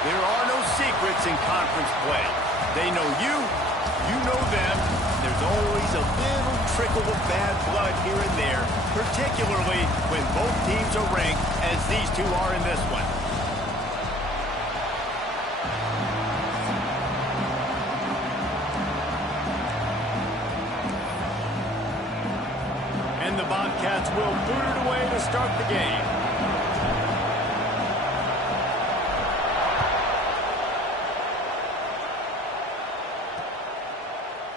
There are no secrets in conference play. They know you, you know them. There's always a little trickle of bad blood here and there, particularly when both teams are ranked as these two are in this one. And the Bobcats will boot it away to start the game.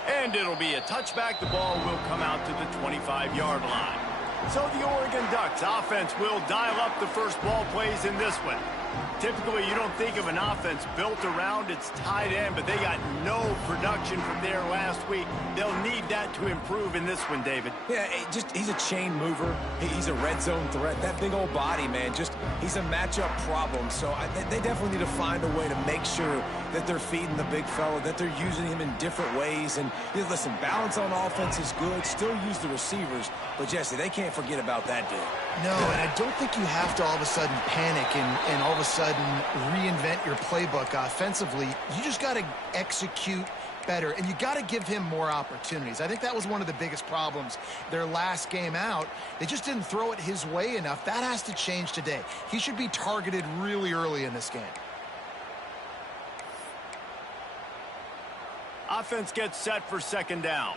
And it'll be a touchback. The ball will come out to the 25-yard line. So the Oregon Ducks offense will dial up the first ball plays in this one. Typically, you don't think of an offense built around its tight end, but they got no production from there last week. They'll need that to improve in this one, David. Yeah, he's a chain mover. He's a red zone threat. That big old body, man, he's a matchup problem. So they definitely need to find a way to make sure that they're feeding the big fella, that they're using him in different ways. And listen, balance on offense is good. Still use the receivers. But, Jesse, they can't forget about that dude. No, and I don't think you have to all of a sudden panic and all of a sudden reinvent your playbook offensively. You just got to execute better, and you got to give him more opportunities. I think that was one of the biggest problems their last game out. They just didn't throw it his way enough. That has to change today. He should be targeted really early in this game. Offense gets set for second down.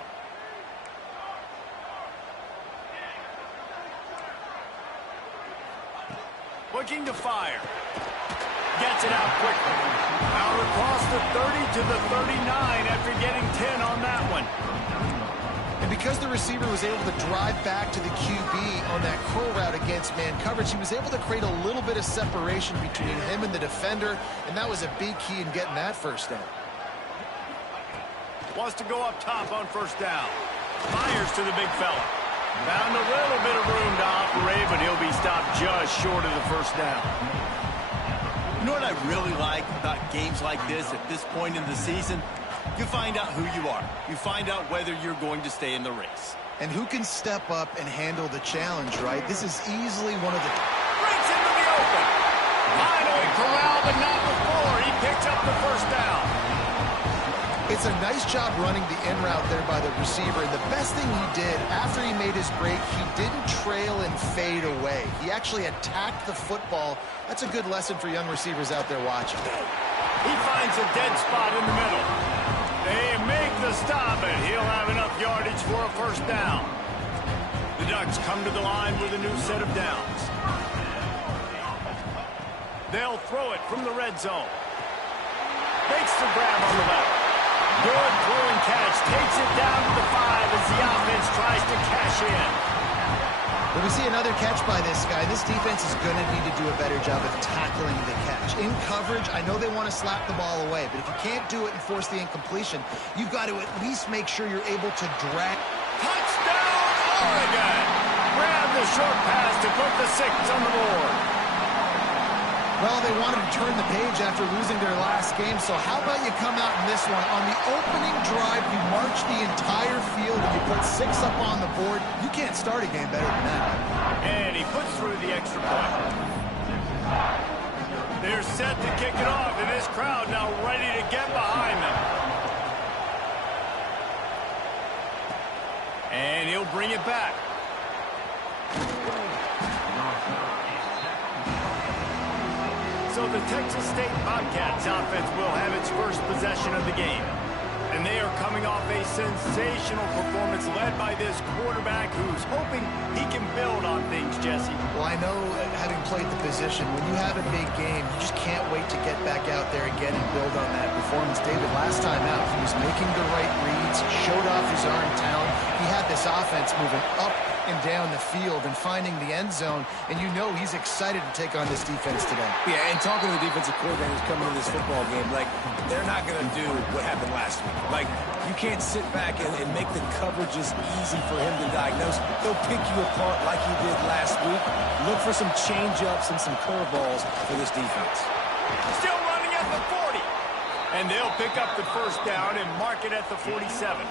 Looking to fire. Gets it out quickly. Out across the 30 to the 39 after getting 10 on that one. And because the receiver was able to drive back to the QB on that curl route against man coverage, he was able to create a little bit of separation between him and the defender, and that was a big key in getting that first down. Wants to go up top on first down. Fires to the big fella. Found a little bit of room to operate, but he'll be stopped just short of the first down. You know what I really like about games like this at this point in the season? You find out who you are. You find out whether you're going to stay in the race. And who can step up and handle the challenge, right? This is easily one of the... Breaks into the open. Finally corralled, but not before. He picks up the first down. It's a nice job running the in route there by the receiver. And the best thing he did after he made his break, he didn't trail and fade away. He actually attacked the football. That's a good lesson for young receivers out there watching. He finds a dead spot in the middle. They make the stop, and he'll have enough yardage for a first down. The Ducks come to the line with a new set of downs. They'll throw it from the red zone. Makes the grab on the left. Good throwing catch. Takes it down to the 5 as the offense tries to cash in. When we see another catch by this guy, this defense is going to need to do a better job of tackling the catch. In coverage, I know they want to slap the ball away, but if you can't do it and force the incompletion, you've got to at least make sure you're able to drag. Touchdown, Oregon! Grab the short pass to put the 6 on the board. Well, they wanted to turn the page after losing their last game, so how about you come out in this one? On the opening drive, you march the entire field and you put 6 up on the board. You can't start a game better than that. And he puts through the extra point. They're set to kick it off, and this crowd now ready to get behind them. And he'll bring it back. So the Texas State Bobcats offense will have its first possession of the game. And they are coming off a sensational performance led by this quarterback who's hoping he can build on things, Jesse. Well, I know, having played the position, when you have a big game, you just can't wait to get back out there again and build on that performance. David, last time out, he was making the right reads, showed off his arm talent. He had this offense moving up and down the field and finding the end zone, and you know he's excited to take on this defense today. Yeah, and talking to the defensive coordinators coming in this football game, like, they're not going to do what happened last week. Like, you can't sit back and make the coverages easy for him to diagnose. They'll pick you apart like he did last week. Look for some change-ups and some curveballs for this defense. Still running at the 40. And they'll pick up the first down and mark it at the 47.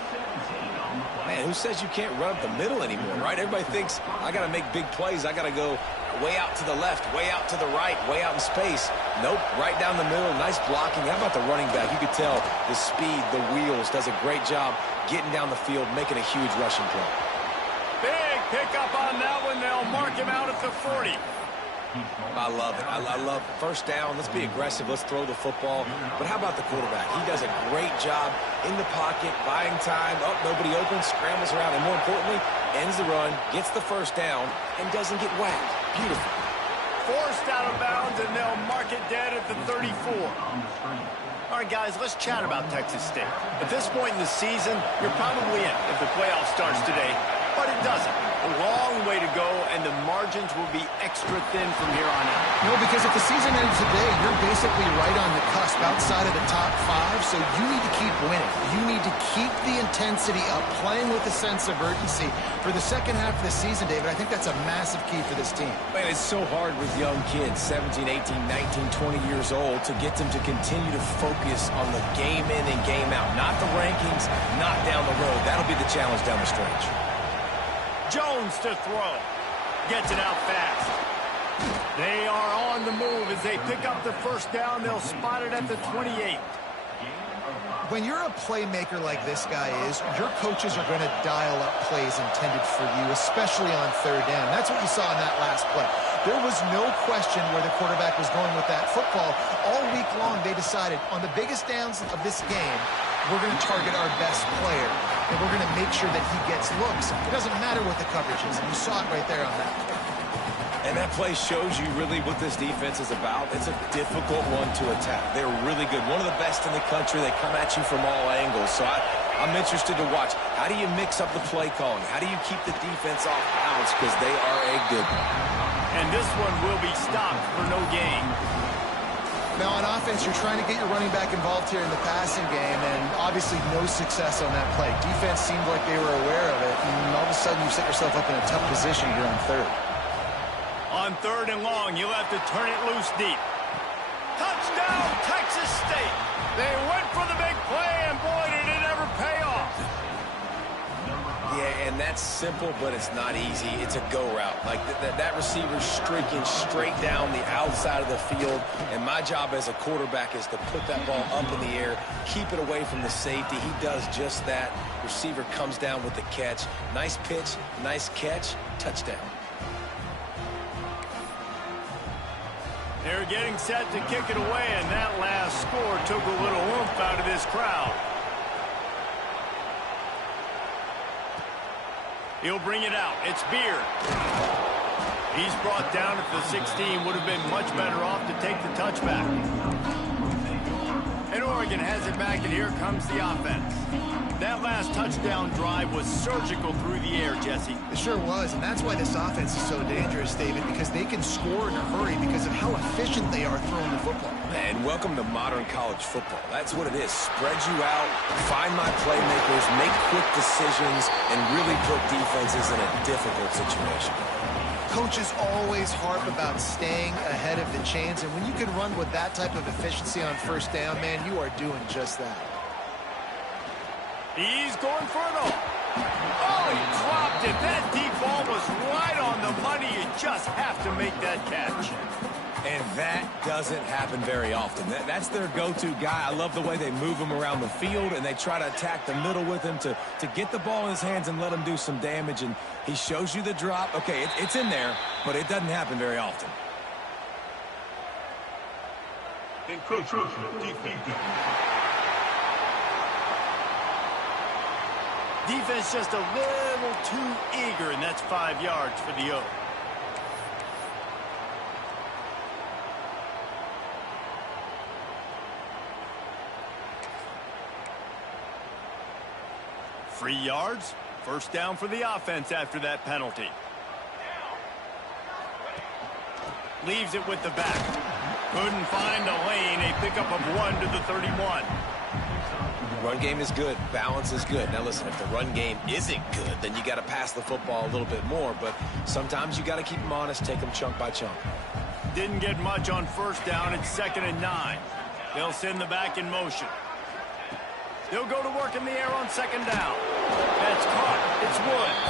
Man, who says you can't run up the middle anymore, right? Everybody thinks I got to make big plays. I got to go way out to the left, way out to the right, way out in space. Nope, right down the middle. Nice blocking. How about the running back? You could tell the speed, the wheels, does a great job getting down the field, making a huge rushing play. Big pickup on that one. They'll mark him out at the 40. I love it. I love first down. Let's be aggressive. Let's throw the football. But how about the quarterback? He does a great job in the pocket, buying time. Oh, nobody open, scrambles around, and more importantly, ends the run, gets the first down, and doesn't get whacked. Beautiful. Forced out of bounds, and they'll mark it dead at the 34. All right, guys, let's chat about Texas State. At this point in the season, you're probably in if the playoff starts today, but it doesn't. A long way to go, and the margins will be extra thin from here on out. No, because if the season ends today, you're basically right on the cusp outside of the top 5, so you need to keep winning. You need to keep the intensity up, playing with a sense of urgency for the second half of the season, David. I think that's a massive key for this team. Man, it's so hard with young kids, 17, 18, 19, 20 years old, to get them to continue to focus on the game in and game out. Not the rankings, not down the road. That'll be the challenge down the stretch. Jones to throw. Gets it out fast. They are on the move as they pick up the first down. They'll spot it at the 28. When you're a playmaker like this guy is, your coaches are going to dial up plays intended for you, especially on third down. That's what you saw in that last play. There was no question where the quarterback was going with that football. All week long, they decided on the biggest downs of this game, we're going to target our best player, and we're going to make sure that he gets looks. It doesn't matter what the coverage is, and you saw it right there on that play. And that play shows you really what this defense is about. It's a difficult one to attack. They're really good. One of the best in the country. They come at you from all angles. So I'm interested to watch. How do you mix up the play calling? How do you keep the defense off balance? Because they are a good one. And this one will be stopped for no gain. Now, on offense, you're trying to get your running back involved here in the passing game, and obviously no success on that play. Defense seemed like they were aware of it, and all of a sudden you set yourself up in a tough position here on third. On third and long, you'll have to turn it loose deep. Touchdown, Texas State. They went for the big play, and boy, did it ever pay off. Yeah, and that's simple, but it's not easy. It's a go route. Like that receiver's streaking straight down the outside of the field, and my job as a quarterback is to put that ball up in the air, keep it away from the safety. He does just that. Receiver comes down with the catch. Nice pitch, nice catch, touchdown. They're getting set to kick it away, and that last score took a little oomph out of this crowd. He'll bring it out. It's Beard. He's brought down at the 16. Would have been much better off to take the touchback. And Oregon has it back, and here comes the offense. That last touchdown drive was surgical through the air, Jesse. It sure was, and that's why this offense is so dangerous, David, because they can score in a hurry because of how efficient they are throwing the football. And welcome to modern college football. That's what it is. Spread you out, find my playmakers, make quick decisions, and really put defenses in a difficult situation. Coaches always harp about staying ahead of the chains, and when you can run with that type of efficiency on first down, man, you are doing just that. He's going for it all. Oh, he dropped it. That deep ball was right on the money. You just have to make that catch. And that doesn't happen very often. That's their go-to guy. I love the way they move him around the field, and they try to attack the middle with him to get the ball in his hands and let him do some damage. And he shows you the drop. Okay, it's in there, but it doesn't happen very often. Defense just a little too eager, and that's 5 yards for the O. 3 yards. First down for the offense after that penalty. Leaves it with the back. Couldn't find a lane. A pickup of 1 to the 31. Run game is good. Balance is good. Now, listen, if the run game isn't good, then you got to pass the football a little bit more. But sometimes you got to keep them honest, take them chunk by chunk. Didn't get much on first down. It's 2nd and 9. They'll send the back in motion. They'll go to work in the air on 2nd down. And It's caught. It's Woods.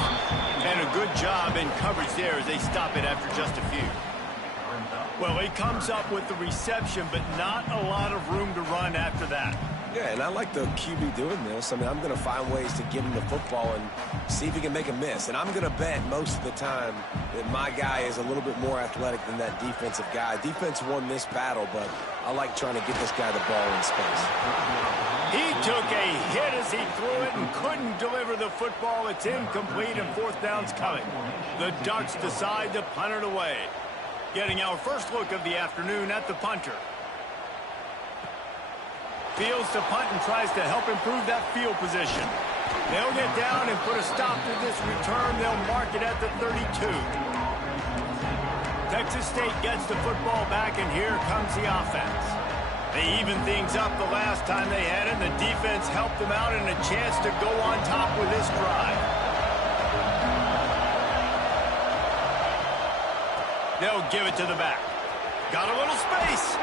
And a good job in coverage there as they stop it after just a few. Well, he comes up with the reception, but not a lot of room to run after that. Yeah, and I like the QB doing this. I mean, I'm going to find ways to give him the football and see if he can make a miss. And I'm going to bet most of the time that my guy is a little bit more athletic than that defensive guy. Defense won this battle, but I like trying to get this guy the ball in space. He took a hit as he threw it and couldn't deliver the football. It's incomplete and fourth down's coming. The Ducks decide to punt it away. Getting our first look of the afternoon at the punter. Fields to punt and tries to help improve that field position. They'll get down and put a stop to this return. They'll mark it at the 32. Texas State gets the football back, and here comes the offense. They evened things up the last time they had it. The defense helped them out and a chance to go on top with this drive. They'll give it to the back. Got a little space.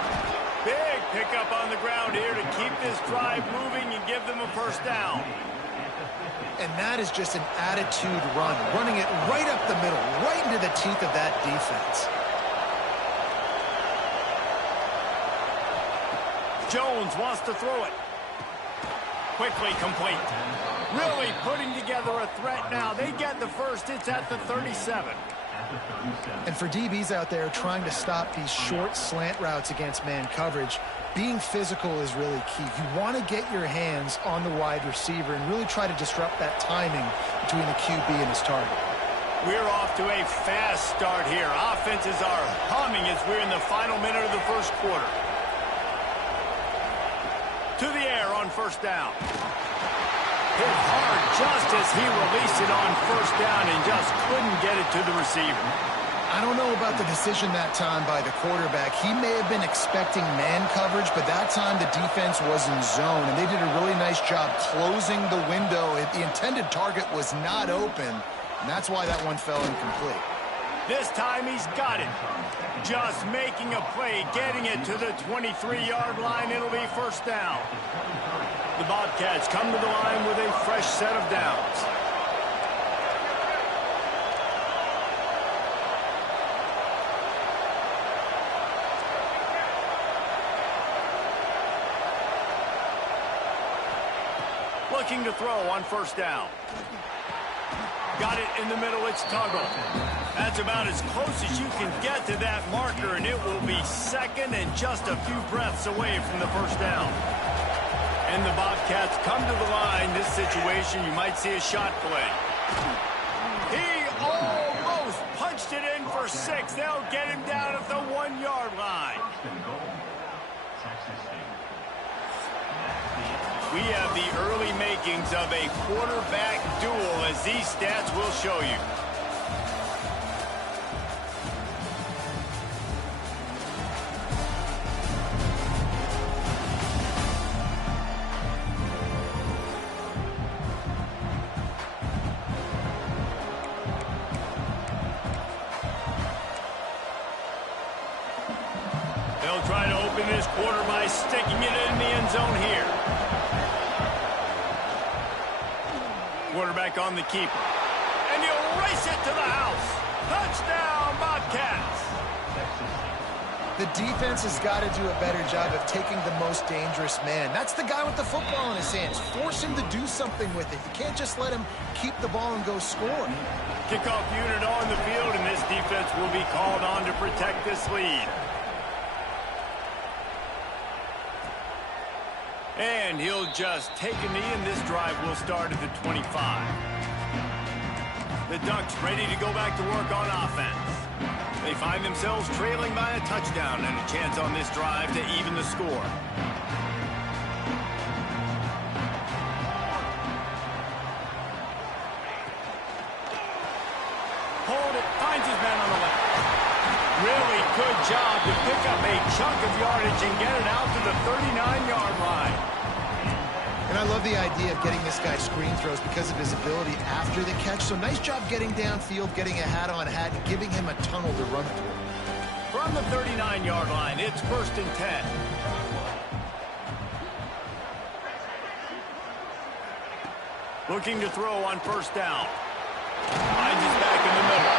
Big pickup on the ground here to keep this drive moving and give them a first down. And that is just an attitude run, running it right up the middle, right into the teeth of that defense. Jones wants to throw it. Quickly complete. Really putting together a threat now. They get the first. It's at the 37. And for DBs out there trying to stop these short slant routes against man coverage, being physical is really key. You want to get your hands on the wide receiver and really try to disrupt that timing between the QB and his target. We're off to a fast start here. Offenses are humming as we're in the final minute of the first quarter. To the air on first down. Hit hard just as he released it on first down and just couldn't get it to the receiver. I don't know about the decision that time by the quarterback. He may have been expecting man coverage, but that time the defense was in zone, and they did a really nice job closing the window. The intended target was not open, and that's why that one fell incomplete. This time he's got it. Just making a play, getting it to the 23-yard line. It'll be first down. The Bobcats come to the line with a fresh set of downs. Looking to throw on first down. Got it in the middle. It's Tuggle. That's about as close as you can get to that marker, and it will be second and just a few breaths away from the first down. And the Bobcats come to the line. This situation, you might see a shot play. He almost punched it in for 6. They'll get him down at the 1-yard line. We have the early makings of a quarterback duel, as these stats will show you. They'll try to open this quarter by sticking it in the end zone here. Quarterback on the keeper. And he'll race it to the house. Touchdown, Bobcats. The defense has got to do a better job of taking the most dangerous man. That's the guy with the football in his hands. Force him to do something with it. You can't just let him keep the ball and go score. Kickoff unit on the field, and this defense will be called on to protect this lead. And he'll just take a knee, and this drive will start at the 25. The Ducks ready to go back to work on offense. They find themselves trailing by a touchdown and a chance on this drive to even the score. Hold it, finds his man on the left. Really good job to pick up a chunk of yardage and get it out to the 39-yard line. And I love the idea of getting this guy screen throws because of his ability after the catch. So nice job getting downfield, getting a hat-on-hat, and giving him a tunnel to run through. From the 39-yard line, it's 1st and 10. Looking to throw on first down. Finds his back in the middle.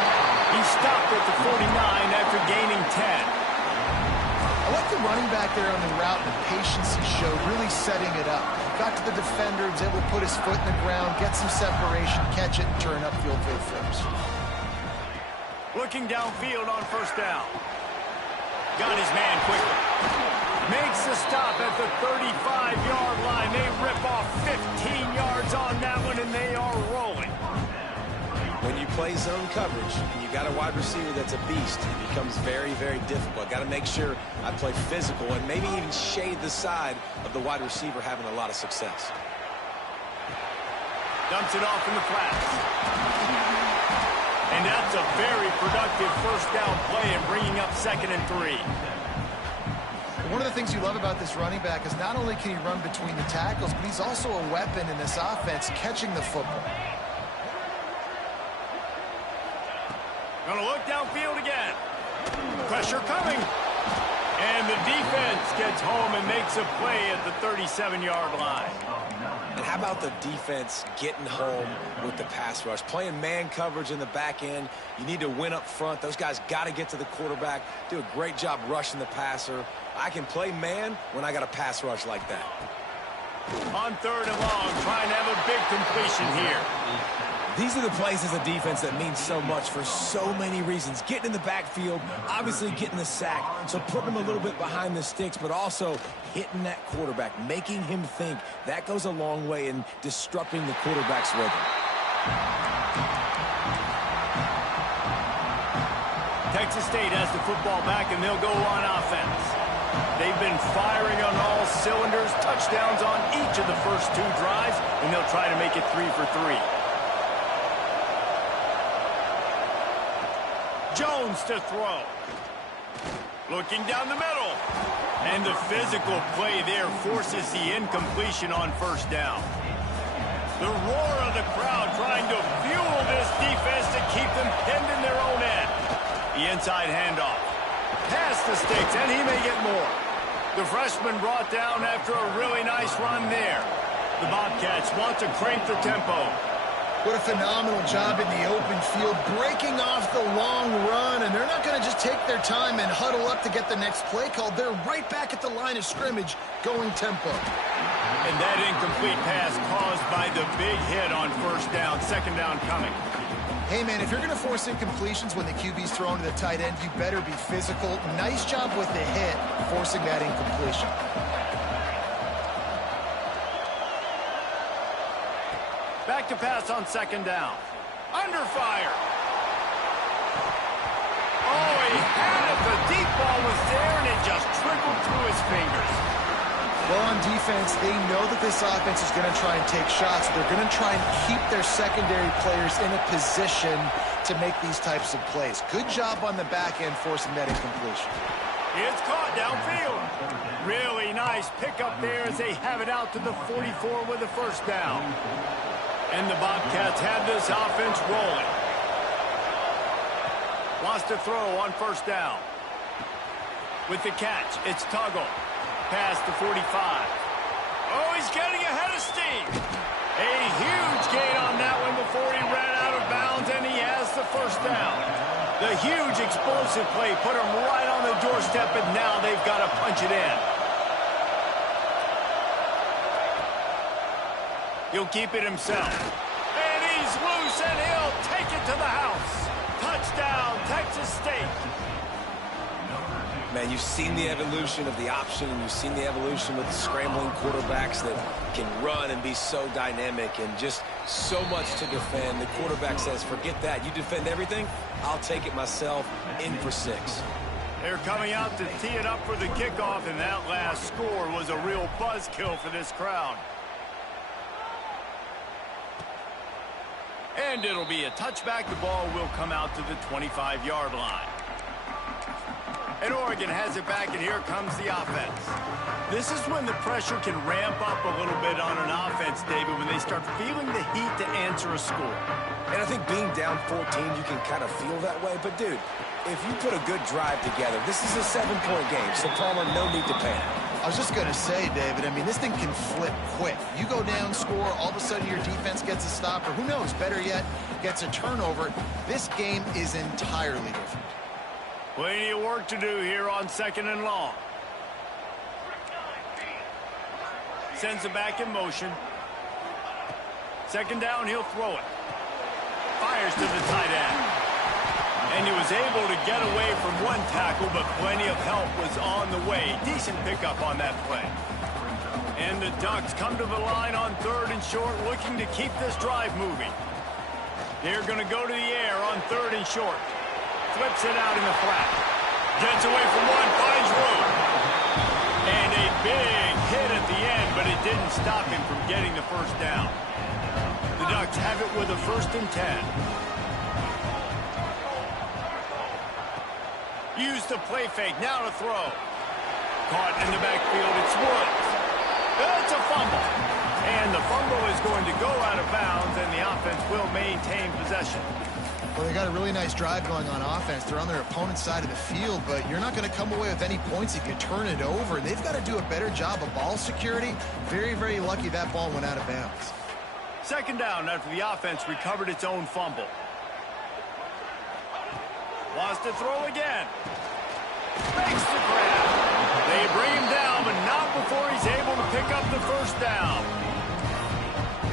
He stopped at the 49 after gaining 10. I like the running back there on the route and the patience he showed, really setting it up. Got to the defender, was able to put his foot in the ground, get some separation, catch it, and turn upfield for the first. Looking downfield on first down. Got his man quickly. Makes the stop at the 35-yard line. They rip off 15 yards on that one, and they are rolling. When you play zone coverage and you got a wide receiver that's a beast, it becomes very, very difficult. Got to make sure I play physical and maybe even shade the side of the wide receiver having a lot of success. Dumps it off in the flats. And that's a very productive first down play and bringing up 2nd and 3. One of the things you love about this running back is not only can he run between the tackles, but he's also a weapon in this offense catching the football. Gonna look downfield again. Pressure coming. And the defense gets home and makes a play at the 37-yard line. And how about the defense getting home with the pass rush? Playing man coverage in the back end. You need to win up front. Those guys got to get to the quarterback. Do a great job rushing the passer. I can play man when I got a pass rush like that. On 3rd and long, trying to have a big completion here. These are the plays as a defense that mean so much for so many reasons. Getting in the backfield, obviously getting the sack, so putting him a little bit behind the sticks, but also hitting that quarterback, making him think. That goes a long way in disrupting the quarterback's rhythm. Texas State has the football back, and they'll go on offense. They've been firing on all cylinders, touchdowns on each of the first 2 drives, and they'll try to make it 3 for 3. Jones to throw. Looking down the middle. And the physical play there forces the incompletion on first down. The roar of the crowd trying to fuel this defense to keep them pinned in their own end. The inside handoff. Past the sticks, and he may get more. The freshman brought down after a really nice run there. The Bobcats want to crank the tempo. What a phenomenal job in the open field, breaking off the long run, and they're not going to just take their time and huddle up to get the next play called. They're right back at the line of scrimmage, going tempo. And that incomplete pass caused by the big hit on first down, 2nd down coming. Hey, man, if you're going to force incompletions when the QB's thrown to the tight end, you better be physical. Nice job with the hit, forcing that incompletion. Back to pass on 2nd down. Under fire. Oh, he had it. The deep ball was there, and it just trickled through his fingers. Well, on defense, they know that this offense is going to try and take shots. They're going to try and keep their secondary players in a position to make these types of plays. Good job on the back end forcing that incompletion. It's caught downfield. Really nice pickup there as they have it out to the 44 with the first down. And the Bobcats have this offense rolling. Wants to throw on first down. With the catch, it's Tuggle. Past the 45. Oh, he's getting ahead of steam. A huge gain on that one before he ran out of bounds, and he has the first down. The huge explosive play put him right on the doorstep, and now they've got to punch it in. He'll keep it himself. And he's loose, and he'll take it to the house. Touchdown, Texas State. Man, you've seen the evolution of the option, and you've seen the evolution with the scrambling quarterbacks that can run and be so dynamic and just so much to defend. The quarterback says, forget that. You defend everything, I'll take it myself. In for 6. They're coming out to tee it up for the kickoff, and that last score was a real buzzkill for this crowd. And it'll be a touchback. The ball will come out to the 25-yard line. And Oregon has it back, and here comes the offense. This is when the pressure can ramp up a little bit on an offense, David, when they start feeling the heat to answer a score. And I think being down 14, you can kind of feel that way. But, dude, if you put a good drive together, this is a 7-point game, so Palmer, no need to panic. I was just going to say, David, I mean, this thing can flip quick. You go down, score, all of a sudden your defense gets a stop, or who knows, better yet, gets a turnover. This game is entirely different. Plenty of work to do here on 2nd and long. Sends it back in motion. 2nd down, he'll throw it. Fires to the tight end. And he was able to get away from one tackle, but plenty of help was on the way. Decent pickup on that play. And the Ducks come to the line on 3rd and short, looking to keep this drive moving. They're going to go to the air on 3rd and short. Flips it out in the flat. Gets away from one, finds room. And a big hit at the end, but it didn't stop him from getting the first down. The Ducks have it with a 1st and 10. Use the play fake, now to throw. Caught in the backfield, it's Woods. It's a fumble. And the fumble is going to go out of bounds, and the offense will maintain possession. Well, they got a really nice drive going on offense. They're on their opponent's side of the field, but you're not going to come away with any points if you turn it over. And they've got to do a better job of ball security. Very, very lucky that ball went out of bounds. 2nd down after the offense recovered its own fumble. Wants to throw again. Makes the grab. They bring him down, but not before he's able to pick up the 1st down.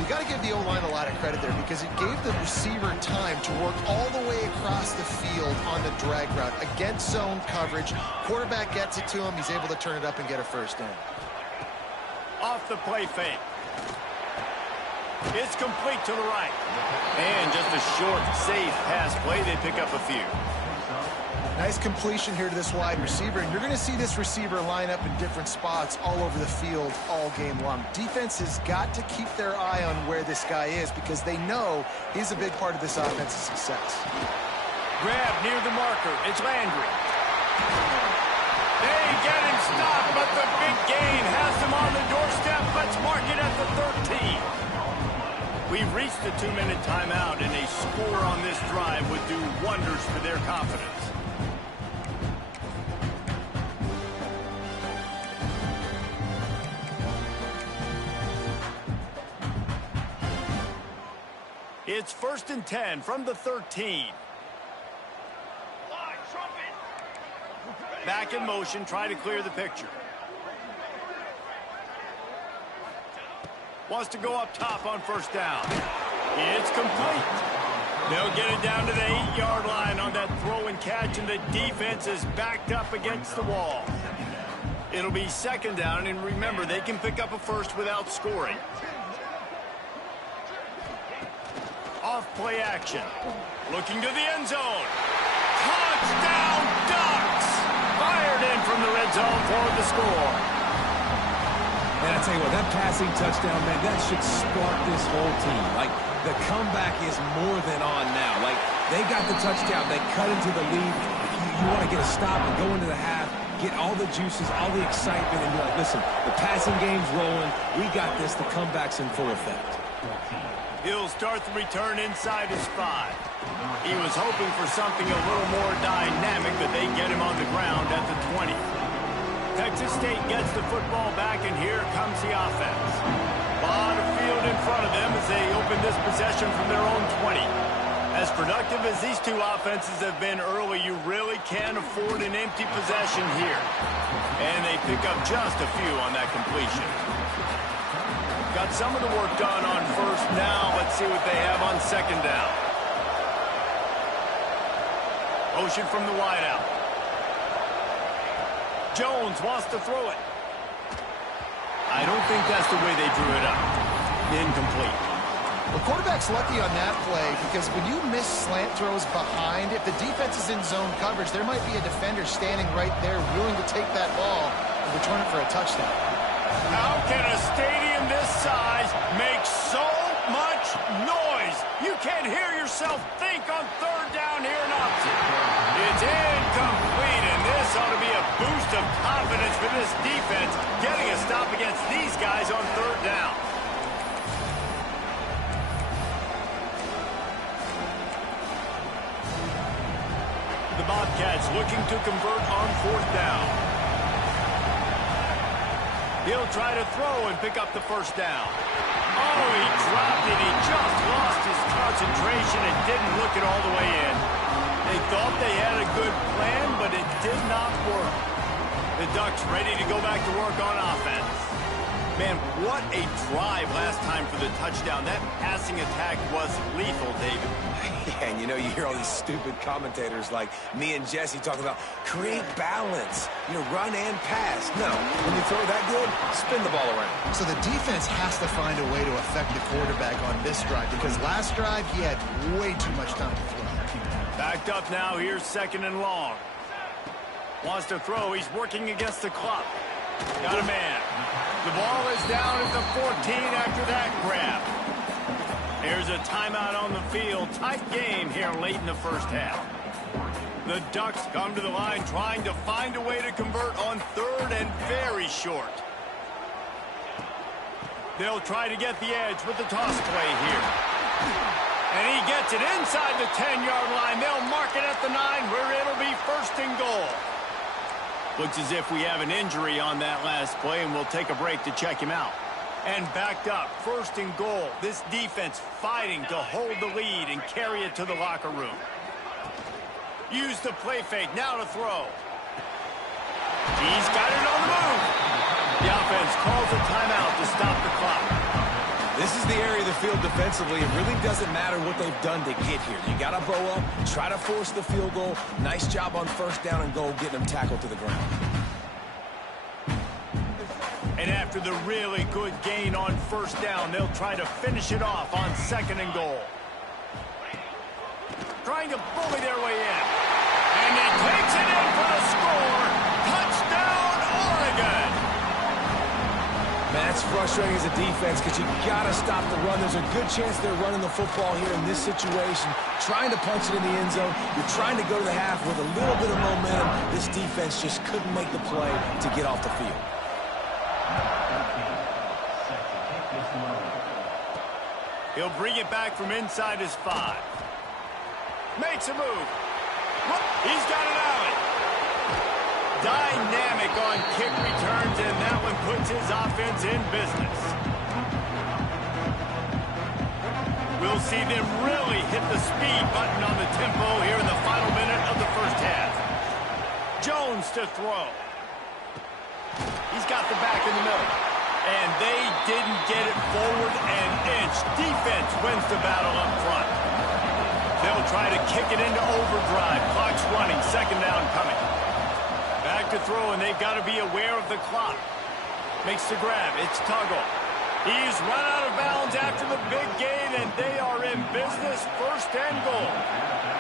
You got to give the O-line a lot of credit there because it gave the receiver time to work all the way across the field on the drag route against zone coverage. Quarterback gets it to him. He's able to turn it up and get a 1st down. Off the play fake. It's complete to the right. And just a short, safe pass play. They pick up a few. Nice completion here to this wide receiver, and you're going to see this receiver line up in different spots all over the field all game long. Defense has got to keep their eye on where this guy is because they know he's a big part of this offense's success. Grab near the marker. It's Landry. They get him stopped, but the big gain has him on the doorstep. Let's mark it at the 13. We've reached the 2-minute timeout, and a score on this drive would do wonders for their confidence. It's 1st and 10 from the 13. Back in motion, try to clear the picture. Wants to go up top on 1st down. It's complete. They'll get it down to the 8-yard line on that throw and catch, and the defense is backed up against the wall. It'll be 2nd down, and remember, they can pick up a 1st without scoring. Off play action. Looking to the end zone. Touchdown Ducks! Fired in from the red zone for the score. And I tell you what, that passing touchdown, man, that should spark this whole team. Like, the comeback is more than on now. Like, they got the touchdown. They cut into the lead. You want to get a stop and go into the half, get all the juices, all the excitement, and be like, listen, the passing game's rolling. We got this. The comeback's in full effect. He'll start the return inside his 5. He was hoping for something a little more dynamic, but they get him on the ground at the 20. Texas State gets the football back, and here comes the offense. A lot of field in front of them as they open this possession from their own 20. As productive as these two offenses have been early, you really can't afford an empty possession here. And they pick up just a few on that completion. Got some of the work done on 1st. Now let's see what they have on 2nd down. Motion from the wideout. Jones wants to throw it. I don't think that's the way they drew it up. Incomplete. The quarterback's lucky on that play because when you miss slant throws behind, if the defense is in zone coverage, there might be a defender standing right there willing to take that ball and return it for a touchdown. How can a stadium this size make so much noise? You can't hear yourself think on 3rd down here in Austin. It's incomplete, and this ought to be a boost of confidence for this defense, getting a stop against these guys on 3rd down. The Bobcats looking to convert on 4th down. He'll try to throw and pick up the first down. Oh, he dropped it. He just lost his concentration and didn't look it all the way in. They thought they had a good plan, but it did not work. The Ducks ready to go back to work on offense. Man, what a drive last time for the touchdown. That passing attack was lethal, David. Yeah, and you know, you hear all these stupid commentators like me and Jesse talking about create balance, run and pass. No, when you throw that good, spin the ball around. So the defense has to find a way to affect the quarterback on this drive because last drive he had way too much time to throw. Backed up now, here's 2nd and long. Wants to throw, he's working against the clock. Got a man. The ball is down at the 14 after that grab. There's a timeout on the field. Tight game here late in the first half. The Ducks come to the line trying to find a way to convert on 3rd and very short. They'll try to get the edge with the toss play here. And he gets it inside the 10-yard line. They'll mark it at the 9 where it'll be 1st and goal. Looks as if we have an injury on that last play, and we'll take a break to check him out. And backed up, 1st and goal. This defense fighting to hold the lead and carry it to the locker room. Use the play fake, now to throw. He's got it on the move. The offense calls a timeout to stop the clock. This is the area of the field defensively. It really doesn't matter what they've done to get here. You got to bow up, try to force the field goal. Nice job on 1st down and goal, getting them tackled to the ground. And after the really good gain on 1st down, they'll try to finish it off on 2nd and goal. Trying to bully their way in. And he takes it in for the score. Touchdown, Oregon! Man, that's frustrating as a defense because you got to stop the run. There's a good chance they're running the football here in this situation, trying to punch it in the end zone. You're trying to go to the half with a little bit of momentum. This defense just couldn't make the play to get off the field. He'll bring it back from inside his 5. Makes a move. He's got an alley. Dynamic on kick returns, and that one puts his offense in business. We'll see them really hit the speed button on the tempo here in the final minute of the first half. Jones to throw. He's got the back in the middle. And they didn't get it forward an inch. Defense wins the battle up front. They'll try to kick it into overdrive. Clock's running. 2nd down coming. Back to throw, and they've got to be aware of the clock. Makes the grab. It's Tuggle. He's run out of bounds after the big gain, and they are in business. 1st and goal.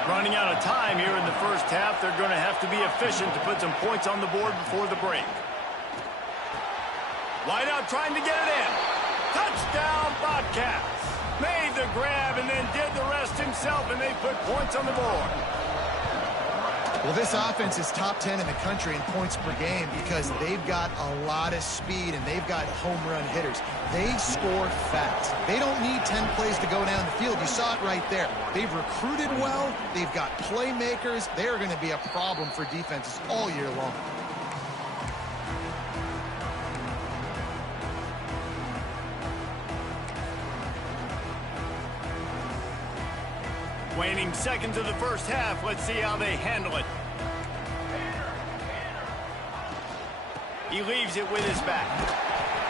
Running out of time here in the first half. They're going to have to be efficient to put some points on the board before the break. Wide out trying to get it in. Touchdown, Bobcats. Made the grab and then did the rest himself, and they put points on the board. Well, this offense is top 10 in the country in points per game because they've got a lot of speed and they've got home run hitters. They score fast. They don't need 10 plays to go down the field. You saw it right there. They've recruited well. They've got playmakers. They're going to be a problem for defenses all year long. Waning seconds of the first half. Let's see how they handle it. He leaves it with his back.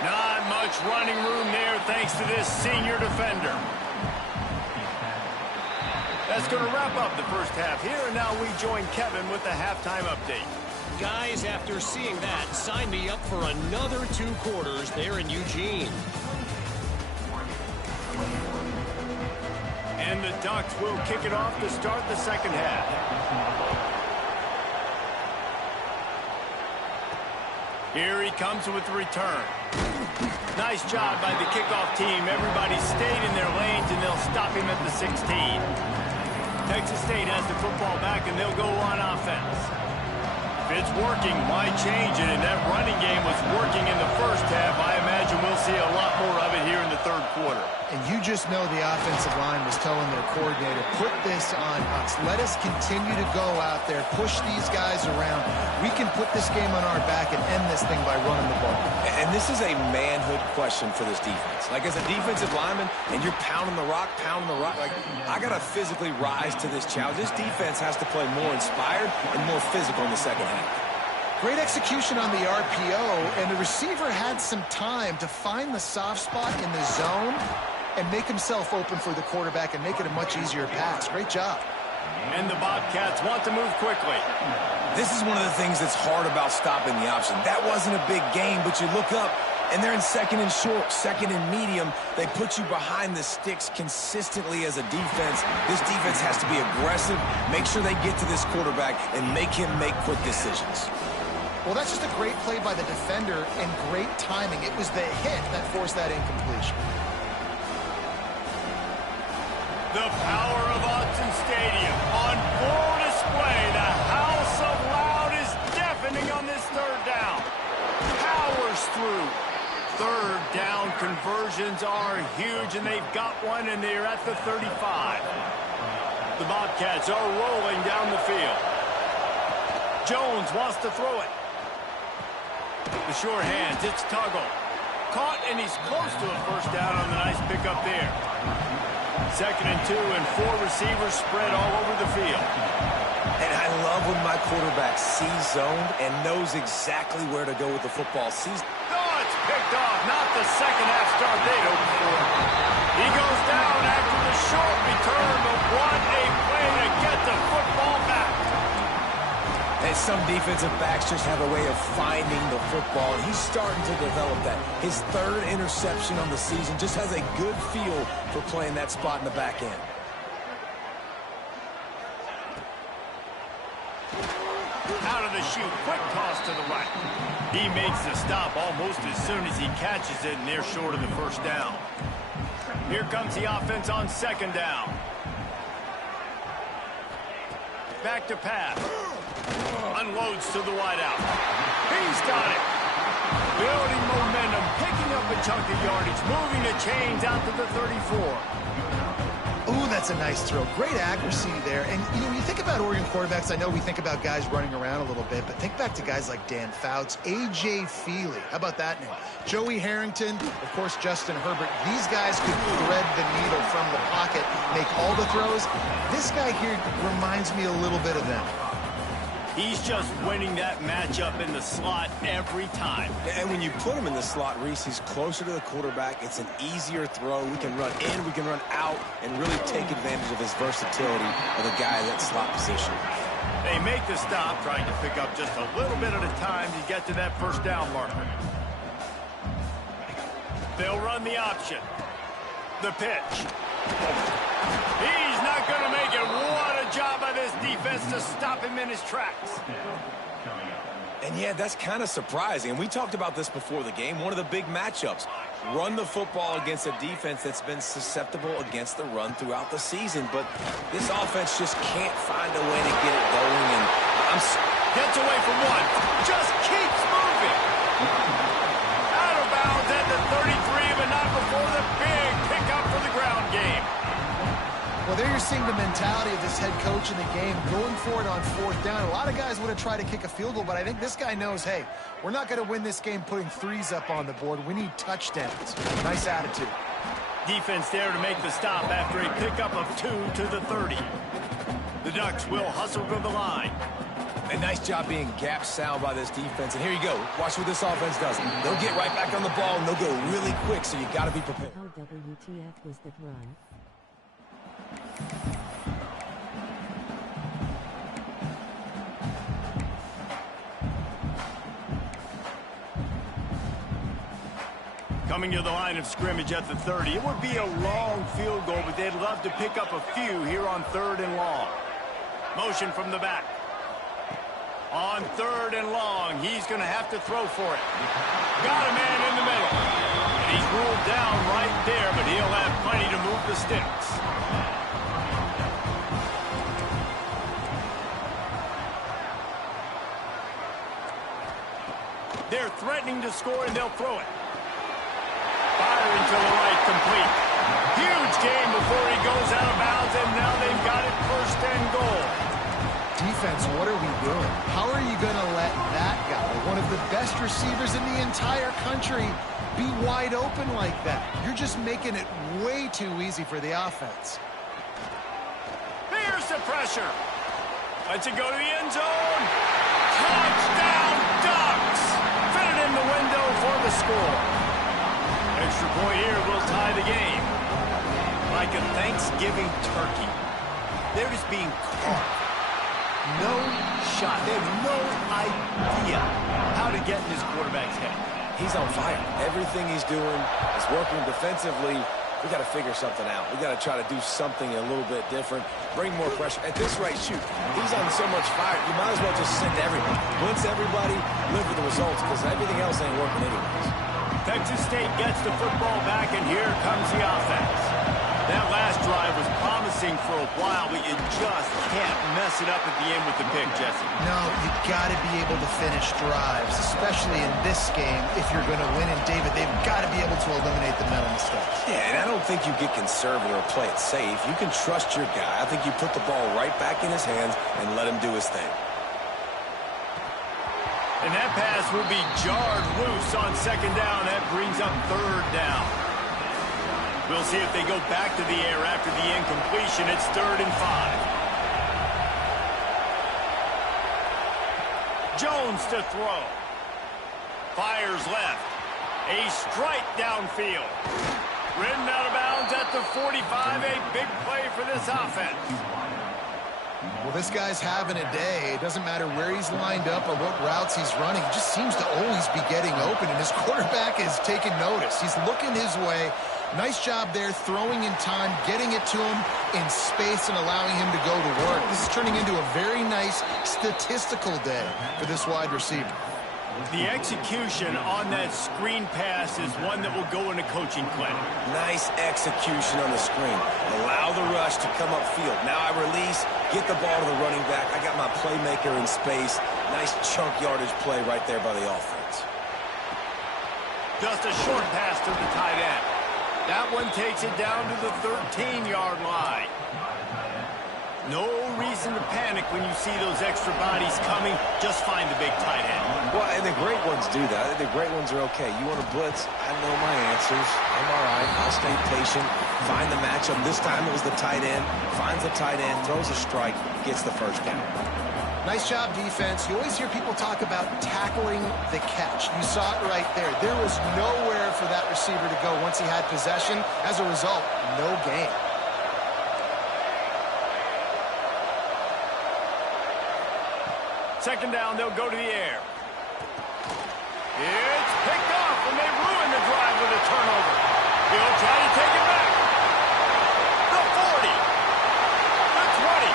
Not much running room there thanks to this senior defender. That's going to wrap up the first half here, and now we join Kevin with the halftime update. Guys, after seeing that, sign me up for another 2 quarters there in Eugene. And the Ducks will kick it off to start the second half. Here he comes with the return. Nice job by the kickoff team. Everybody stayed in their lanes, and they'll stop him at the 16. Texas State has the football back, and they'll go on offense. If it's working, why change it? And that running game was working in the first half. I imagine imagine we'll see a lot more of it here in the third quarter. And you just know the offensive line was telling their coordinator, put this on us. Let us continue to go out there, push these guys around. We can put this game on our back and end this thing by running the ball. And this is a manhood question for this defense. Like, as a defensive lineman, and you're pounding the rock, like, I got to physically rise to this challenge. This defense has to play more inspired and more physical in the second half. Great execution on the RPO, and the receiver had some time to find the soft spot in the zone and make himself open for the quarterback and make it a much easier pass. Great job. And the Bobcats want to move quickly. This is one of the things that's hard about stopping the option. That wasn't a big gain, but you look up, and they're in second and short, second and medium. They put you behind the sticks consistently as a defense. This defense has to be aggressive, make sure they get to this quarterback, and make him make quick decisions. Well, that's just a great play by the defender and great timing. It was the hit that forced that incompletion. The power of Autzen Stadium on full display. The house of loud is deafening on this third down. Powers through. Third down conversions are huge, and they've got one, and they're at the 35. The Bobcats are rolling down the field. Jones wants to throw it. The short hands, it's Tuggle. Caught, and he's close to a first down on the nice pickup there. Second and 2, and 4 receivers spread all over the field. And I love when my quarterback sees zoned and knows exactly where to go with the football. Oh, it's picked off. Not the second half start they'd hoped for. He goes down after the short return, but what a play to get the football back. And some defensive backs just have a way of finding the football, and he's starting to develop that. His third interception on the season, just has a good feel for playing that spot in the back end. Out of the chute, quick toss to the right. He makes the stop almost as soon as he catches it, and they're short of the first down. Here comes the offense on second down. Back to pass. Unloads to the wideout. He's got it. Building momentum, picking up a chunk of yardage, moving the chains out to the 34. Ooh, that's a nice throw. Great accuracy there. And, you know, when you think about Oregon quarterbacks, I know we think about guys running around a little bit, but think back to guys like Dan Fouts, A.J. Feely. How about that name? Joey Harrington, of course, Justin Herbert. These guys could thread the needle from the pocket, make all the throws. This guy here reminds me a little bit of them. He's just winning that matchup in the slot every time. And when you put him in the slot, Reese, he's closer to the quarterback. It's an easier throw. We can run in, we can run out, and really take advantage of his versatility of the guy in that slot position. They make the stop, trying to pick up just a little bit at a time to get to that first down marker. They'll run the option. The pitch. He's not going to make it. What a job by this defense to stop him in his tracks. And yeah, that's kind of surprising. And we talked about this before the game. One of the big matchups. Run the football against a defense that's been susceptible against the run throughout the season. But this offense just can't find a way to get it going. And gets away from one. Just keeps moving. Out of bounds at the 33, but not before the big pickup for the ground game. Well, there you're seeing the mentality of this head coach in the game, going for it on fourth down. A lot of guys would have tried to kick a field goal, but I think this guy knows, hey, we're not going to win this game putting threes up on the board. We need touchdowns. Nice attitude. Defense there to make the stop after a pickup of 2 to the 30. The Ducks will hustle to the line. A nice job being gap sound by this defense. And here you go. Watch what this offense does. They'll get right back on the ball, and they'll go really quick, so you got to be prepared. How WTF was that run? Coming to the line of scrimmage at the 30. It would be a long field goal, but they'd love to pick up a few here on 3rd and long. Motion from the back. On 3rd and long, he's going to have to throw for it. Got a man in the middle. And he's ruled down right there, but he'll have plenty to move the sticks. They're threatening to score, and they'll throw it. into the right, complete. Huge game before he goes out of bounds, and now they've got it first and goal. Defense, what are we doing? How are you going to let that guy, one of the best receivers in the entire country, be wide open like that? You're just making it way too easy for the offense. Here's the pressure. Lets it go to the end zone. Touchdown, Ducks! Fit it in the window for the score. Extra point here will tie the game. Like a Thanksgiving turkey. They're just being caught. No shot. They have no idea how to get in his quarterback's head. He's on fire. Everything he's doing is working defensively. We got to figure something out. We got to try to do something a little bit different. Bring more pressure. At this rate, shoot, he's on so much fire. You might as well just send everybody. Blitz everybody, live with the results, because everything else ain't working anyways. Texas State gets the football back, and here comes the offense. That last drive was promising for a while, but you just can't mess it up at the end with the pick, Jesse. No, you got to be able to finish drives, especially in this game. If you're going to win, and David, they've got to be able to eliminate the mental mistakes. Yeah, and I don't think you get conservative or play it safe. You can trust your guy. I think you put the ball right back in his hands and let him do his thing. And that pass will be jarred loose on second down. That brings up third down. We'll see if they go back to the air after the incompletion. It's 3rd and 5. Jones to throw. Fires left. A strike downfield. Ridden out of bounds at the 45. A big play for this offense. Well, this guy's having a day. It doesn't matter where he's lined up or what routes he's running. He just seems to always be getting open, and his quarterback is taking notice. He's looking his way. Nice job there, throwing in time, getting it to him in space and allowing him to go to work. This is turning into a very nice statistical day for this wide receiver. The execution on that screen pass is one that will go in a coaching clinic. Nice execution on the screen. Allow the rush to come upfield. Now I release, get the ball to the running back. I got my playmaker in space. Nice chunk yardage play right there by the offense. Just a short pass to the tight end. That one takes it down to the 13-yard line. No reason to panic when you see those extra bodies coming. Just find the big tight end. Well, and the great ones do that. The great ones are okay. You want to blitz? I know my answers. I'm all right. I'll stay patient. Find the matchup. This time it was the tight end. Finds the tight end, throws a strike, gets the first down. Nice job, defense. You always hear people talk about tackling the catch. You saw it right there. There was nowhere for that receiver to go once he had possession. As a result, no gain. Second down, they'll go to the air. It's picked off, and they ruin the drive with a turnover. He'll try to take it back. The 40. The 20.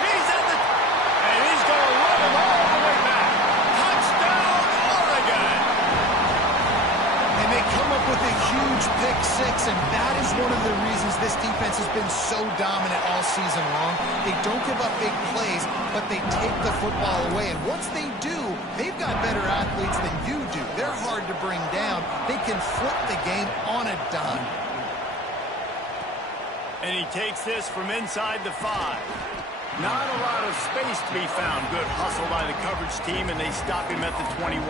He's at the... And he's going to run him all the way back. Touchdown, Oregon. And they come up with a huge pick six, and that is one of the reasons this defense has been so dominant all season long. They don't give up big plays, but they take the football away. And once they do, they've got better athletes than you do. They're hard to bring down. They can flip the game on a dime. And he takes this from inside the 5. Not a lot of space to be found. Good hustle by the coverage team, and they stop him at the 21.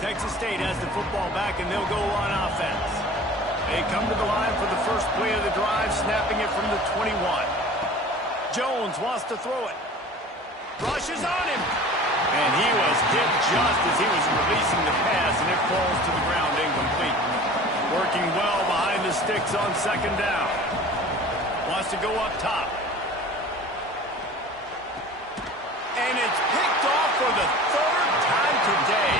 Texas State has the football back, and they'll go on offense. They come to the line for the first play of the drive, snapping it from the 21. Jones wants to throw it. Rushes on him. And he was hit just as he was releasing the pass, and it falls to the ground incomplete. Working well behind the sticks on second down. Wants to go up top. And it's picked off for the 3rd time today.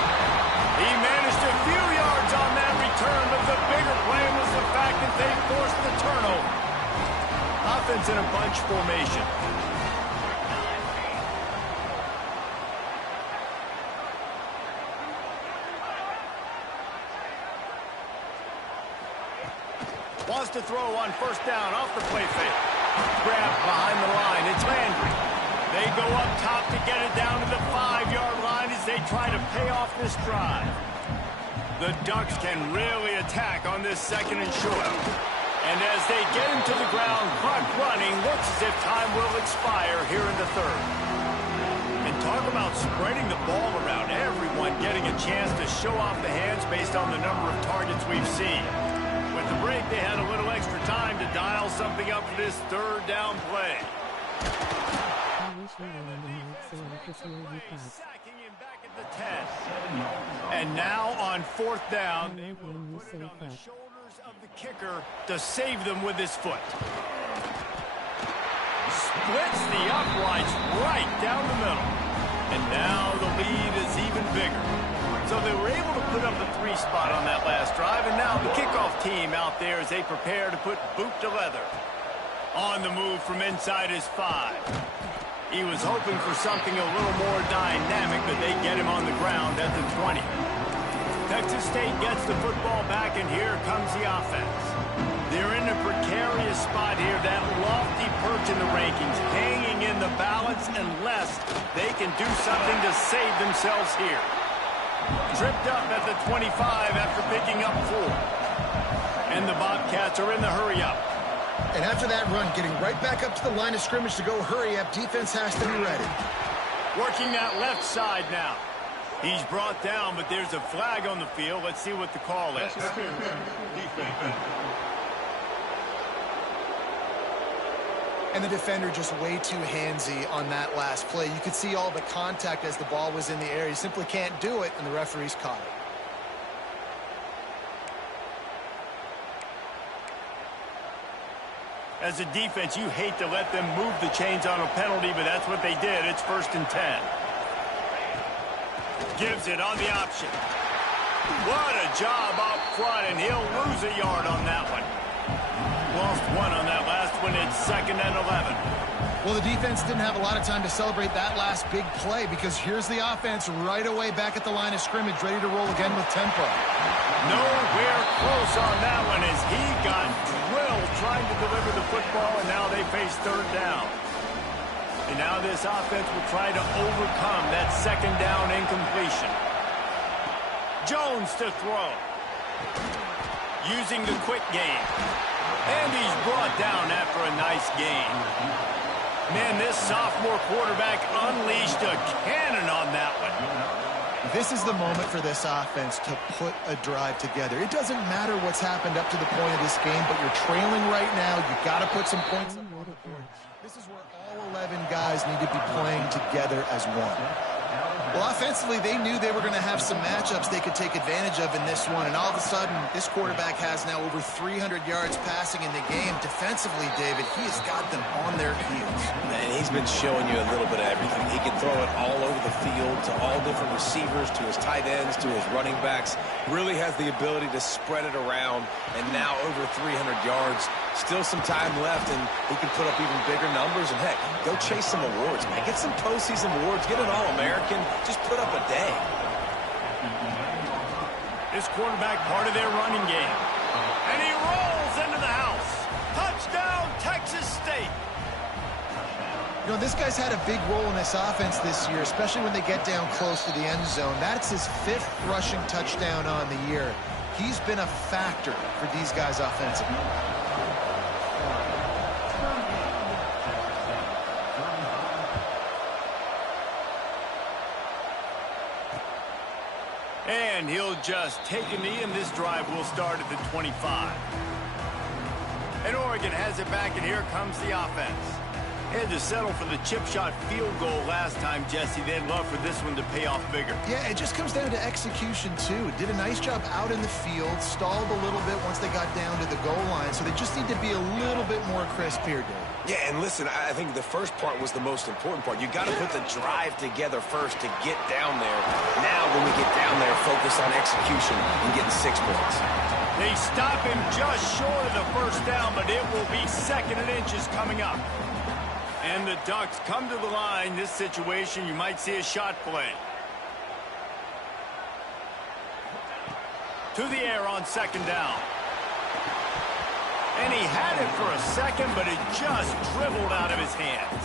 He managed a few yards on that return, but the bigger play was the fact that they forced the turnover. Offense in a bunch formation. Wants to throw on first down off the play fake. Grab behind the line. It's Landry. They go up top to get it down to the 5-yard line as they try to pay off this drive. The Ducks can really attack on this second and short. And as they get him to the ground, clock running, looks as if time will expire here in the third. And talk about spreading the ball around, everyone getting a chance to show off the hands based on the number of targets we've seen. With the break, they had a little extra time to dial something up for this third down play. Sacking him back at the 10. And now on fourth down, they will put it on the shoulders of the kicker to save them with his foot. Splits the uprights right down the middle. And now the lead is even bigger. So they were able to put up the 3 spot on that last drive, and now the kickoff team out there as they prepare to put boot to leather. On the move from inside his 5. He was hoping for something a little more dynamic, but they get him on the ground at the 20. Texas State gets the football back, and here comes the offense. They're in a precarious spot here, that lofty perch in the rankings, hanging in the balance unless they can do something to save themselves here. Tripped up at the 25 after picking up 4. And the Bobcats are in the hurry-up. And after that run, getting right back up to the line of scrimmage to go hurry-up, defense has to be ready. Working that left side now. He's brought down, but there's a flag on the field. Let's see what the call is. And the defender just way too handsy on that last play. You could see all the contact as the ball was in the air. He simply can't do it, and the referee's caught it. As a defense, you hate to let them move the chains on a penalty, but that's what they did. It's 1st and 10. Gives it on the option. What a job up front, and he'll lose a yard on that one. Lost 1 on that last one. It's 2nd and 11. Well, the defense didn't have a lot of time to celebrate that last big play because here's the offense right away back at the line of scrimmage, ready to roll again with tempo. Nowhere close on that one as he got drilled trying to deliver the football, and now they face 3rd down. And now this offense will try to overcome that 2nd down incompletion. Jones to throw. Using the quick game. And he's brought down after a nice gain. Man, this sophomore quarterback unleashed a cannon on that one. This is the moment for this offense to put a drive together. It doesn't matter what's happened up to the point of this game, but you're trailing right now. You've got to put some points up on the board. This is where all 11 guys need to be playing together as one. Well, offensively, they knew they were going to have some matchups they could take advantage of in this one, and all of a sudden, this quarterback has now over 300 yards passing in the game. Defensively, David, he has got them on their heels. And he's been showing you a little bit of everything. He can throw it all over the field to all different receivers, to his tight ends, to his running backs. Really has the ability to spread it around, and now over 300 yards. Still some time left, and he can put up even bigger numbers. And, heck, go chase some awards, man. Get some postseason awards. Get an All-American. Just put up a day. This quarterback part of their running game. And he rolls into the house. Touchdown, Texas State. You know, this guy's had a big role in this offense this year, especially when they get down close to the end zone. That's his 5th rushing touchdown on the year. He's been a factor for these guys offensively. And he'll just take a knee, and this drive will start at the 25. And Oregon has it back, and here comes the offense. Had to settle for the chip shot field goal last time, Jesse. They'd love for this one to pay off bigger. Yeah, it just comes down to execution, too. Did a nice job out in the field, stalled a little bit once they got down to the goal line, so they just need to be a little bit more crisp here, Dave. Yeah, and listen, I think the first part was the most important part. You got to put the drive together first to get down there. Now, when we get down there, focus on execution and getting 6 points. They stop him just short of the first down, but it will be 2nd and inches coming up. And the Ducks come to the line. This situation, you might see a shot play. To the air on 2nd down. And he had it for a second, but it just dribbled out of his hands.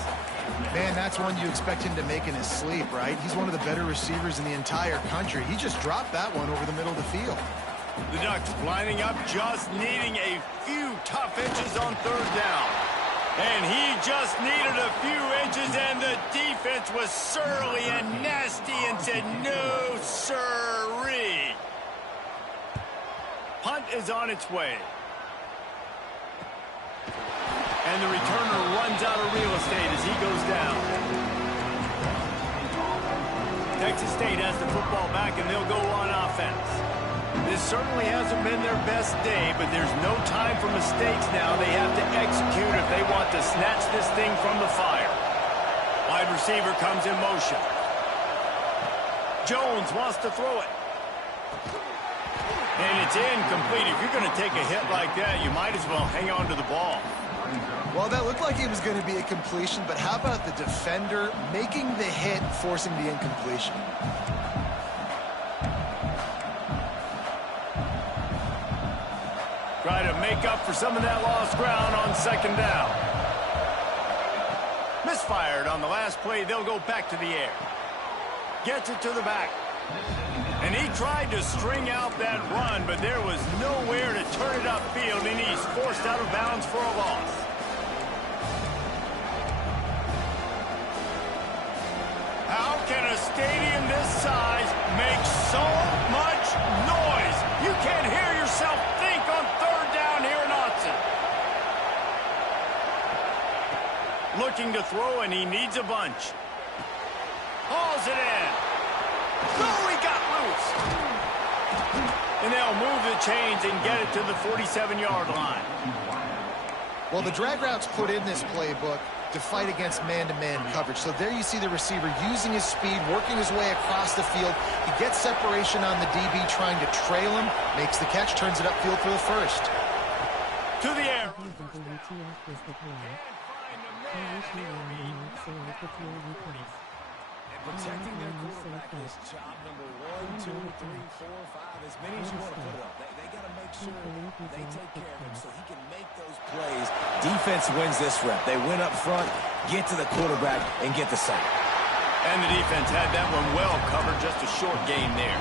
Man, that's one you expect him to make in his sleep, right? He's one of the better receivers in the entire country. He just dropped that one over the middle of the field. The Ducks lining up, just needing a few tough inches on third down. And he just needed a few inches, and the defense was surly and nasty and said, no, sirree. Punt is on its way. And the returner runs out of real estate as he goes down. Texas State has the football back, and they'll go on offense. This certainly hasn't been their best day, but there's no time for mistakes now. They have to execute if they want to snatch this thing from the fire. Wide receiver comes in motion. Jones wants to throw it. And it's incomplete. If you're going to take a hit like that, you might as well hang on to the ball. Well, that looked like it was going to be a completion, but how about the defender making the hit, forcing the incompletion? Try to make up for some of that lost ground on second down. Misfired on the last play. They'll go back to the air. Gets it to the back. And he tried to string out that run, but there was nowhere to turn it upfield, and he's forced out of bounds for a loss. How can a stadium this size make so much noise? You can't hear yourself think on third down here in Austin. Looking to throw, and he needs a bunch. Hauls it in. Oh, he got loose. And they'll move the chains and get it to the 47-yard line. Well, the drag routes put in this playbook to fight against man-to-man coverage. So there you see the receiver using his speed, working his way across the field. He gets separation on the DB, trying to trail him, makes the catch, turns it upfield for the first. To the air. Protecting their quarterback is job number 1, 2, 3, 4, 5, as many as you want to put it up. They got to make sure they take care of him so he can make those plays. Defense wins this rep. They win up front, get to the quarterback, and get the sack. And the defense had that one well covered, just a short gain there.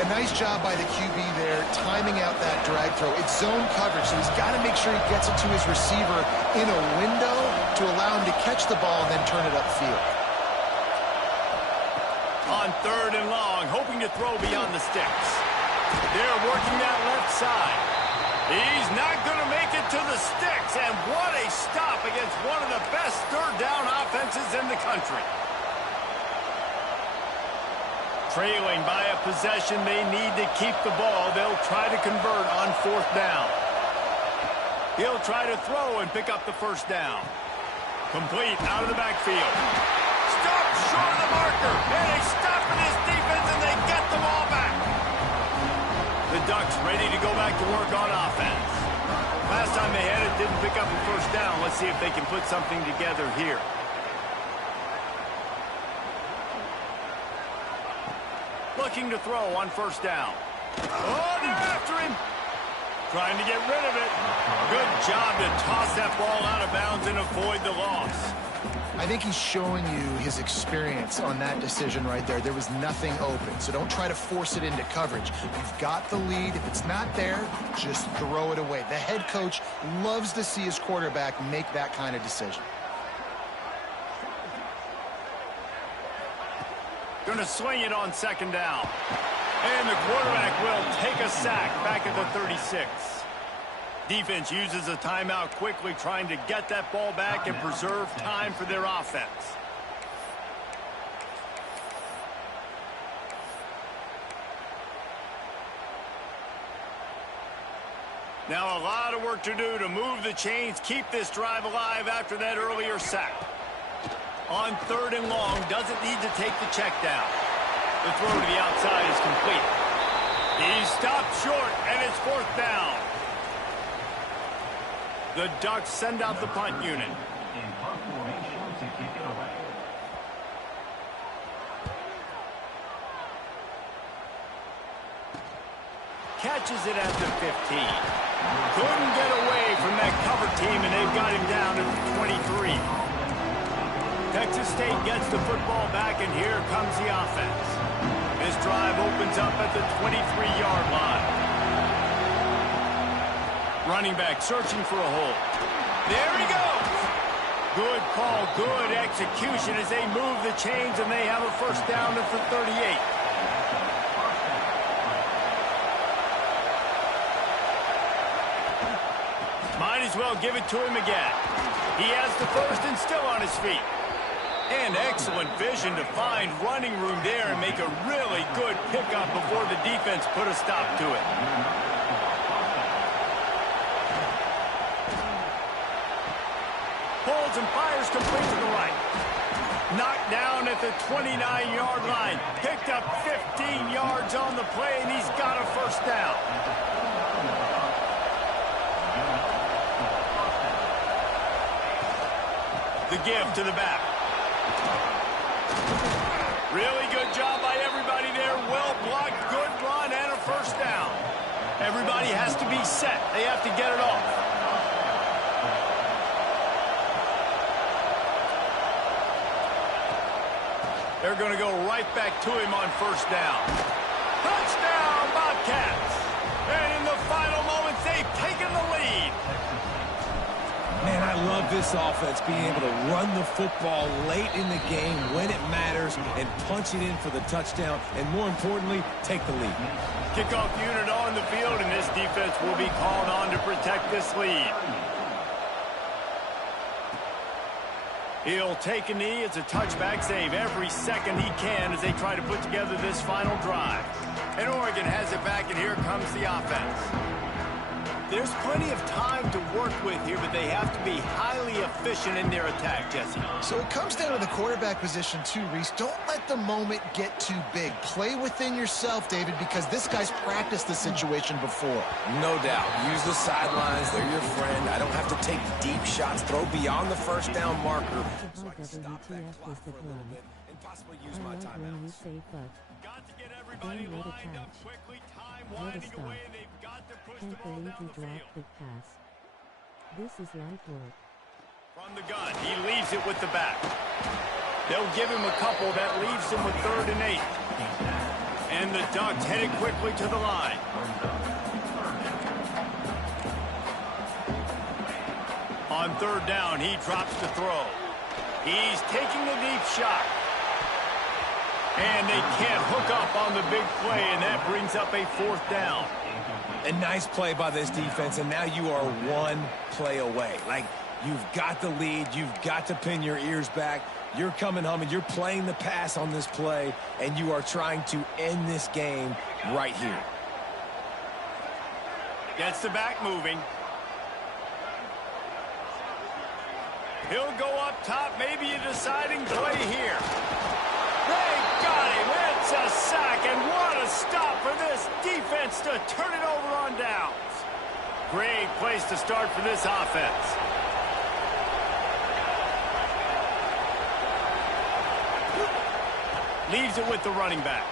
A nice job by the QB there, timing out that drag throw. It's zone coverage, so he's got to make sure he gets it to his receiver in a window to allow him to catch the ball and then turn it upfield. On third and long, hoping to throw beyond the sticks. They're working that left side. He's not going to make it to the sticks, and what a stop against one of the best third down offenses in the country. Trailing by a possession, they need to keep the ball. They'll try to convert on fourth down. He'll try to throw and pick up the first down. Complete out of the backfield. Stopped short of the marker, and they stop in his defense, and they get the ball back. The Ducks ready to go back to work on offense. Last time they had it, didn't pick up the first down. Let's see if they can put something together here. Looking to throw on first down. Oh, they're after him. Trying to get rid of it. Good job to toss that ball out of bounds and avoid the loss. I think he's showing you his experience on that decision right there. There was nothing open, so don't try to force it into coverage. You've got the lead. If it's not there, just throw it away. The head coach loves to see his quarterback make that kind of decision. Going to swing it on second down. And the quarterback will take a sack back at the 36. Defense uses a timeout quickly, trying to get that ball back and preserve time for their offense. Now a lot of work to do to move the chains, keep this drive alive after that earlier sack. On third and long, doesn't need to take the check down. The throw to the outside is complete. He stopped short, and it's fourth down. The Ducks send out the punt unit. Catches it at the 15. Couldn't get away from that cover team, and they've got him down at the 23. Texas State gets the football back, and here comes the offense. This drive opens up at the 23-yard line. Running back searching for a hole. There he goes. Good call, good execution as they move the chains, and they have a first down at the 38. Might as well give it to him again. He has the first and still on his feet. And excellent vision to find running room there and make a really good pickup before the defense put a stop to it. Holds and fires complete to the right. Knocked down at the 29-yard line. Picked up 15 yards on the play, and he's got a first down. The give to the back. Really good job by everybody there. Well blocked, good run, and a first down. Everybody has to be set. They have to get it off. They're going to go right back to him on first down. Touchdown, Bobcats! And in the final moments, they've taken the lead. Man, I love this offense being able to run the football late in the game when it matters and punch it in for the touchdown, and more importantly, take the lead. Kickoff unit on the field, and this defense will be called on to protect this lead. He'll take a knee. It's a touchback save every second he can as they try to put together this final drive. And Oregon has it back, and here comes the offense. There's plenty of time to work with here, but they have to be highly efficient in their attack, Jesse. So it comes down to the quarterback position too, Reese. Don't let the moment get too big. Play within yourself, David, because this guy's practiced the situation before. No doubt. Use the sidelines. They're your friend. I don't have to take deep shots. Throw beyond the first down marker so I can stop that clock for a little bit and possibly use my timeouts. Got to get everybody lined up quickly. Time winding away, and they've got to push the ball down the field. The pass. This is light work. From the gun, he leaves it with the back. They'll give him a couple. That leaves him with 3rd and 8. And the Ducks headed quickly to the line. On 3rd down, he drops to throw. He's taking a deep shot. And they can't hook up on the big play, and that brings up a 4th down. A nice play by this defense, and now you are one play away. Like, you've got the lead. You've got to pin your ears back. You're coming home, and you're playing the pass on this play, and you are trying to end this game right here. Gets the back moving. He'll go up top, maybe a deciding play here. They got him. It's a sack, and what a stop for this defense to turn it over on downs. Great place to start for this offense. Leaves it with the running back.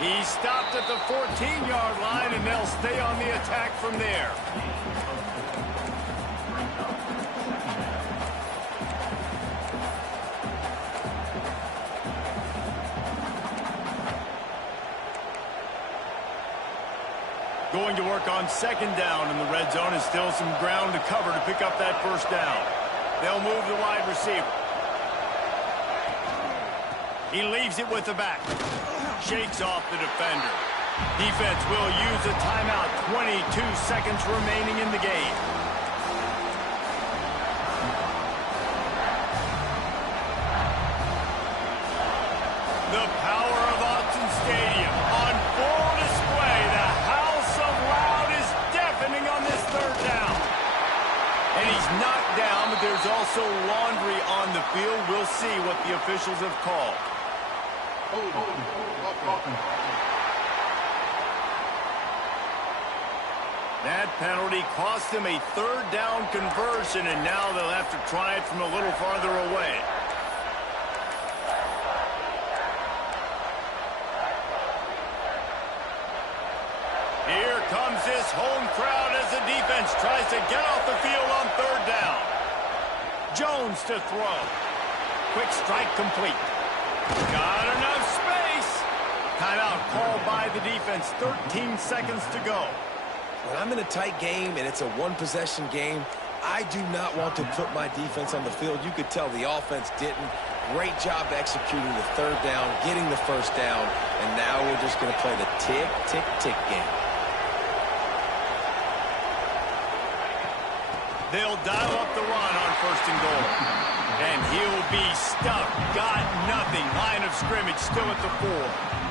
He stopped at the 14-yard line, and they'll stay on the attack from there. Going to work on 2nd down in the red zone, and still some ground to cover to pick up that first down. They'll move the wide receiver. He leaves it with the back. Shakes off the defender. Defense will use a timeout. 22 seconds remaining in the game. The power of Autzen Stadium on full display. The house of loud is deafening on this 3rd down. And he's knocked down, but there's also laundry on the field. We'll see what the officials have called. That penalty cost them a 3rd down conversion, and now they'll have to try it from a little farther away. Here comes this home crowd as the defense tries to get off the field on third down. Jones to throw. Quick strike complete. Got enough space. Timeout called by the defense. 13 seconds to go. When I'm in a tight game and it's a one-possession game, I do not want to put my defense on the field. You could tell the offense didn't. Great job executing the third down, getting the first down, and now we're just going to play the tick, tick, tick game. They'll dial up the run on first and goal. And he'll be stuck. Got nothing. Line of scrimmage still at the 4.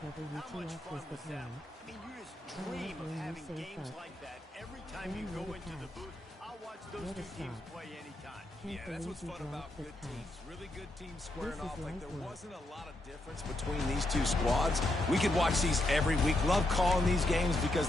WTF was the plan. I mean, you just dream of having games like that every time you go into the booth. I'll watch those two teams play anytime. Yeah, that's what's fun about good teams. Really good teams squaring off. Like there wasn't a lot of difference between these two squads. We could watch these every week. Love calling these games because they're